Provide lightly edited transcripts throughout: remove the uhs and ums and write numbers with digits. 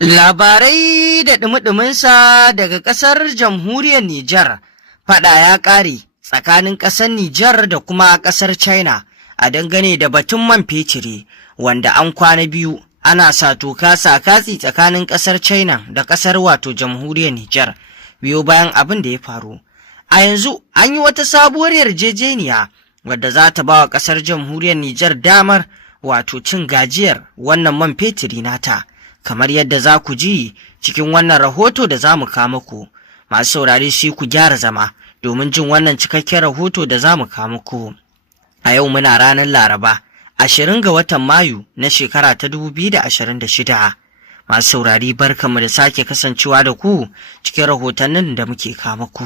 Labarai da ɗumi-ɗuminsa daga ƙasar jamhuriyar Nijar. Faɗa ya ƙare tsakanin ƙasar Nijar da kuma ƙasar China a dangane da batun man fetiri, wanda an kwana biyu ana satoka sakatsi tsakanin ƙasar China da ƙasar jamhuriyar Nijar biyo bayan abin da ya faru. A yanzu an yi wata sabuwar yarjejeniya wadda za ta ba wa ƙasar jamhuriyar Nijar damar cin gajiyar wannan man fetiri nata. Kamar yadda za ku ji cikin wannan rahoto da za mu kawo muku. Masu saurare sai ku gyara zama domin jin wannan cikakken rahoto da za mu kawo muku. A yau muna ranar Laraba, 20 ga watan Mayu na shekara ta 2026. Masu saurare barkanmu da sake kasancewa da ku cikin rahotannin da muke kawo muku.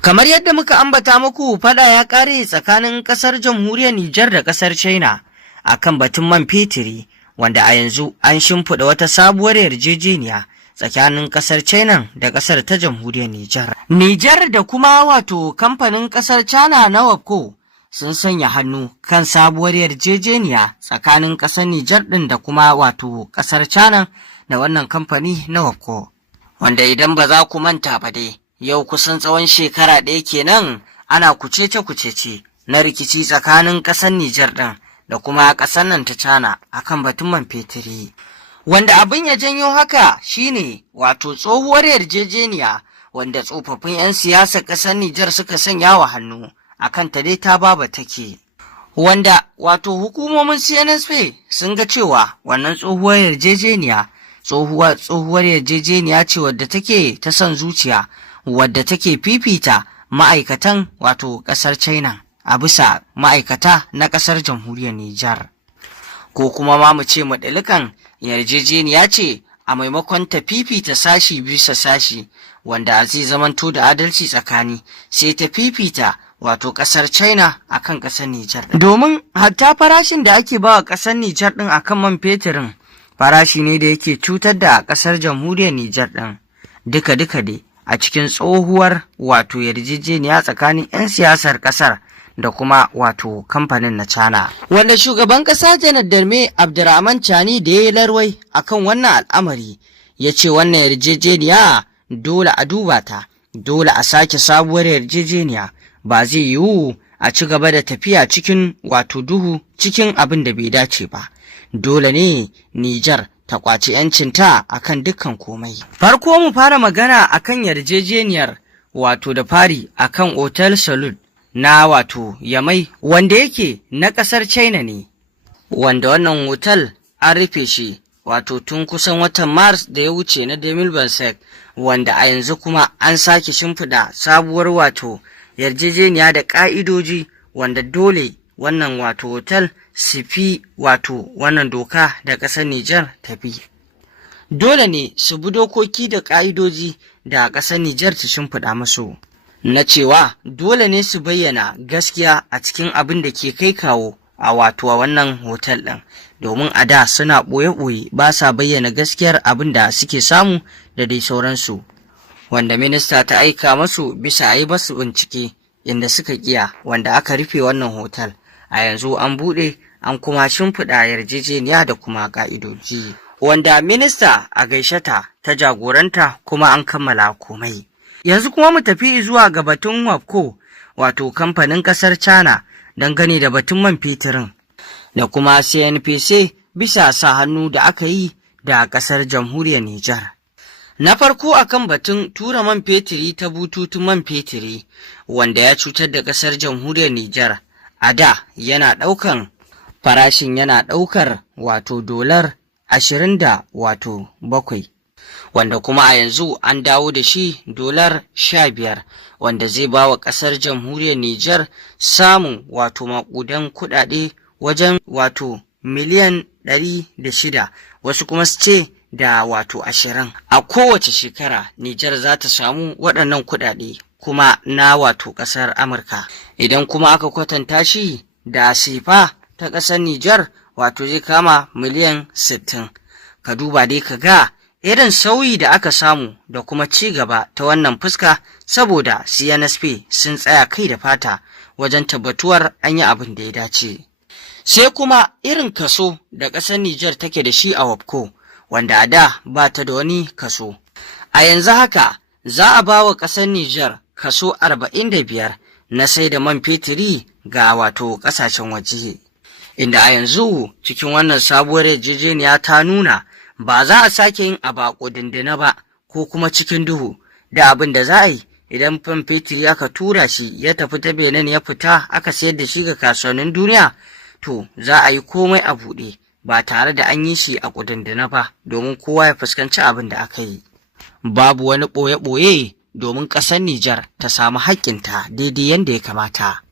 Kamar yadda muka ambata muku, fada ya kare tsakanin ƙasar jamhuriyar Nijar da ƙasar China akan batun man fetiri, wanda a yanzu an shimfiɗa wata sabuwar yarjejeniya tsakanin ƙasar China da ƙasar ta jamhuriyar Nijar. Nijar da kuma kamfanin ƙasar China na WAPCO sun sanya hannu kan sabuwar yarjejeniya tsakanin ƙasar Nijar ɗin da kuma ƙasar China da wannan kamfani na WAPCO. Wanda idan ba za ku manta ba dai, yau kusan tsawon shekara ɗaya kenan ana kucece-kucece na rikici tsakanin ƙasar Nijar ɗin da kuma ƙasar nan ta China akan batun man fetiri. Wanda abin ya janyo haka shine tsohuwar yarjejeniya wanda tsofaffin 'yan siyasar ƙasar Nijar suka sanya wa hannu akan ta dai ta baba take. Wanda hukumomin CNSP sun ga cewa wannan tsohuwar yarjejeniya tsohuwar yarjejeniya ce wadda take ta son zuciya, wadda take fifita ma'aikatan ƙasar China a bisa ma'aikata na ƙasar jamhuriyar Nijar. Ko kuma ma mu ce madalikan yarjejeniya ce a maimakon ta fifita sashi bisa sashi wanda zai zamanto da adalci tsakani, sai ta fifita ƙasar China akan ƙasar Nijar. Domin hatta farashin da ake ba wa ƙasar Nijar ɗin akan man fetirin farashi ne da yake cutar da ƙasar jamhuriyar Nijar ɗin. Duka dai a cikin tsohuwar yarjejeniya tsakanin 'yan siyasar ƙasar da kuma kamfanin na China. Wanda shugaban ƙasa Janar Darme Abdurrahman Chani da ya yi larwai akan wannan al'amari, ya ce wannan yarjejeniya dole a duba ta, dole a sake sabuwar yarjejeniya, ba zai yiwu a ci gaba da tafiya cikin duhu cikin abin da bai dace ba. Dole ne Nijar ta kwaci 'yancinta akan dukkan komai. Farko mu fara magana akan yarjejeniyar da fari akan Hotel Salud na Yamai, wanda yake na ƙasar China ne, wanda wannan hotel an rufe shi tun kusan watan Maris da ya wuce na 2026, wanda a yanzu kuma an sake shimfiɗa sabuwar yarjejeniya da ƙa'idoji wanda dole wannan hotel su fi wannan doka da ƙasar Nijar ta bi. Dole ne su bi dokoki da ƙa'idoji da ƙasar Nijar ta shimfiɗa musu. Na cewa dole ne su bayyana gaskiya a cikin abin da ke kai kawo a wannan hotel ɗin, domin a da suna ɓoye-ɓoye ba sa bayyana gaskiyar abin da suke samu da dai sauransu, wanda minista ta aika masu bisa a yi basu bincike inda suka kiya, wanda aka rufe wannan hotel. A yanzu an buɗe an kuma shimfiɗa yarjejeniya da kuma ƙa'idoji, wanda minista a gaishata ta jagoranta kuma an kammala komai. Yanzu kuma mu tafi zuwa ga batun WAPCO, kamfanin ƙasar China dangane da batun man fetirin, da kuma CNPC bisa sa hannu da aka yi da ƙasar jamhuriyar Nijar. Na farko akan batun tura man fetiri ta bututun man fetiri, wanda ya cutar da ƙasar jamhuriyar Nijar. A da farashin yana ɗaukar dolar 27, wanda kuma a yanzu an dawo da shi dolar 15, wanda zai ba wa ƙasar jamhuriyar Nijar samun maƙudan kuɗaɗe wajen miliyan 106, wasu kuma su ce da 20. A kowace shekara Nijar za ta samu waɗannan kuɗaɗe kuma na ƙasar Amurka. Idan kuma aka kwatanta shi da sifa ta ƙasar Nijar zai kama miliyan 60. Ka duba dai ka ga irin sauyi da aka samu da kuma ci gaba ta wannan fuska, saboda CNSP sun tsaya kai da fata wajen tabbatuwar an yi abin da ya dace. Sai kuma irin kaso da ƙasar Nijar take da shi a WAPCO, wanda a da ba ta da wani kaso. A yanzu haka za a ba wa ƙasar Nijar kaso 45 na sai da man fetiri ga wato ƙasashen waje. Inda a yanzu cikin wannan sabuwar yarjejeniya ta nuna ba za a sake yin abu dindina ba ko kuma cikin duhu, da abin da za a yi idan man fetiri aka tura shi ya tafi ta Benin ya fita aka sayar da shi ga kasuwannin duniya, to za a yi komai a buɗe ba tare da an yi shi a kudindina ba domin kowa ya fuskanci abin da aka yi. Babu wani ɓoye-ɓoye domin ƙasar Nijar ta samu haƙƙinta daidai yadda ya kamata.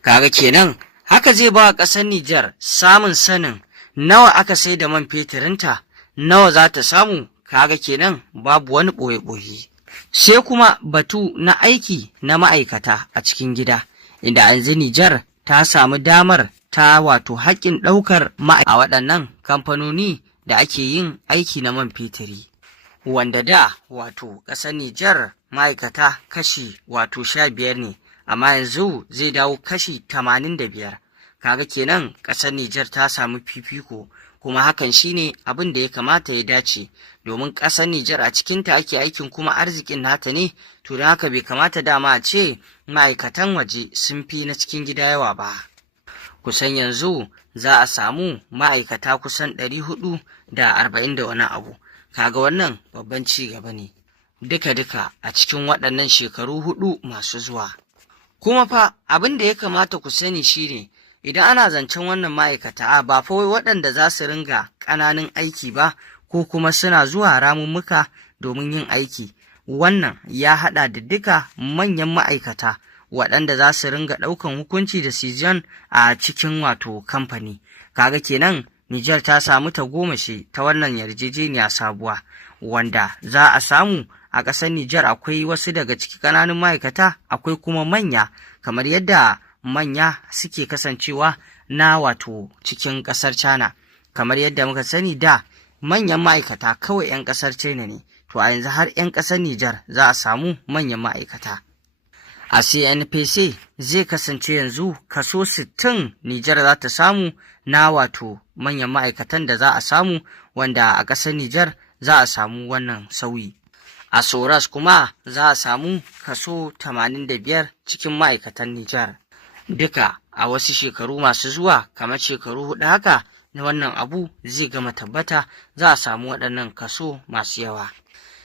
Kaga kenan haka zai ba wa ƙasar Nijar samun sanin nawa aka sai da man fetirinta, nawa za ta samu, kaga kenan babu wani ɓoye-ɓoye. Sai kuma batu na aiki na ma'aikata a cikin gida, inda yanzu Nijar ta samu damar ta wato haƙƙin ɗaukar a waɗannan kamfanoni da ake yin aiki na man fetiri, wanda da wato ƙasar Nijar ma'aikata kashi wato 15 ne, amma yanzu zai dawo kashi 85. Kaga kenan ƙasar Nijar ta samu fifiko, kuma hakan shine abin da ya kamata ya dace, domin ƙasar Nijar a cikinta ake aikin kuma arzikin nata ne, to don haka bai kamata dama a ce ma'aikatan waje sun fi na cikin gida yawa ba. Kusan yanzu za a samu ma'aikata kusan 440 da wani abu. Kaga wannan babban ci gaba ne duka-duka a cikin waɗannan shekaru 4 masu zuwa. Kuma fa abin da ya kamata ku sani shine idan ana zancen wannan ma'aikata ba fa wai waɗanda za su ringa ƙananan aiki ba ko kuma suna zuwa ramummuka domin yin aiki. Wannan ya haɗa da duka manyan ma'aikata waɗanda za su ringa ɗaukan hukunci da sijan a cikin wato kamfani. Kaga kenan Nijar ta samu tagomashi ta wannan yarjejeniya sabuwa, wanda za a samu a ƙasar Nijar akwai wasu daga ciki ƙananun ma'aikata, akwai kuma manya, kamar yadda manya suke kasancewa na wato cikin ƙasar China. Kamar yadda muka sani da manyan ma'aikata kawai 'yan ƙasar China ne, to a yanzu har 'yan ƙasar Nijar za a samu manyan ma'aikata. A CNPC zai kasance yanzu kaso 60 Nijar za ta samu na wato manyan ma'aikatan da za a samu, wanda a ƙasar Nijar za a samu wannan sauyi. A Soras kuma za a samu kaso 85 cikin ma'aikatan Nijar. Duka a wasu shekaru masu zuwa, kamar shekaru 4 haka, na wannan abu zai gama tabbata, za a samu waɗannan kaso masu yawa.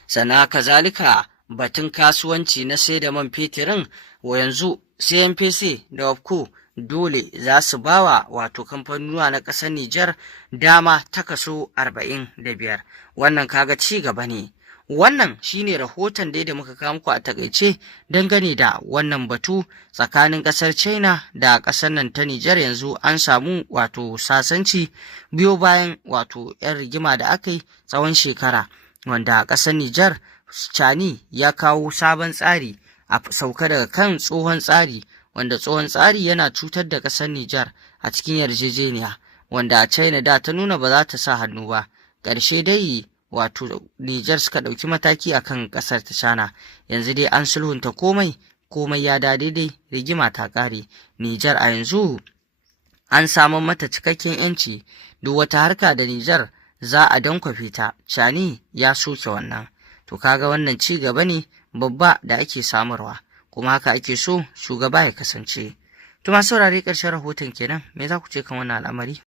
Sannan kazalika batun kasuwanci na sai da man fetirin, wa yanzu CNPC da OPCO dole za su bawa wato kamfanuwa na ƙasar Nijar dama ta kaso 45. Wannan kaga ci gaba ne. Wannan shine rahoton da muka kawo muku a takaice dangane da wannan batu tsakanin ƙasar China da ƙasar nan ta Nijar. Yanzu an samu wato sasanci biyo bayan wato 'yan rigima da aka yi tsawon shekara, wanda ƙasar Nijar Chani ya kawo sabon tsari a sauka daga kan tsohon tsari, wanda tsohon tsari yana cutar da ƙasar Nijar a cikin yarjejeniya, wanda China da ta nuna ba za ta sa hannu ba. Ƙarshe dai wato Nijar suka ɗauki mataki akan ƙasar ta China. Yanzu dai an sulhunta komai ya da daidai, rigima ta ƙare. Nijar a yanzu an samu mata cikakken 'yanci, duk wata harka da Nijar za a dankwafe ta. Chani ya soke wannan. To kaga wannan ci gaba ne babba da ake samarwa, kuma haka ake so shugaba ya kasance. To masu saurare, ƙarshen rahoton kenan, me za ku ce kan wannan al'amari?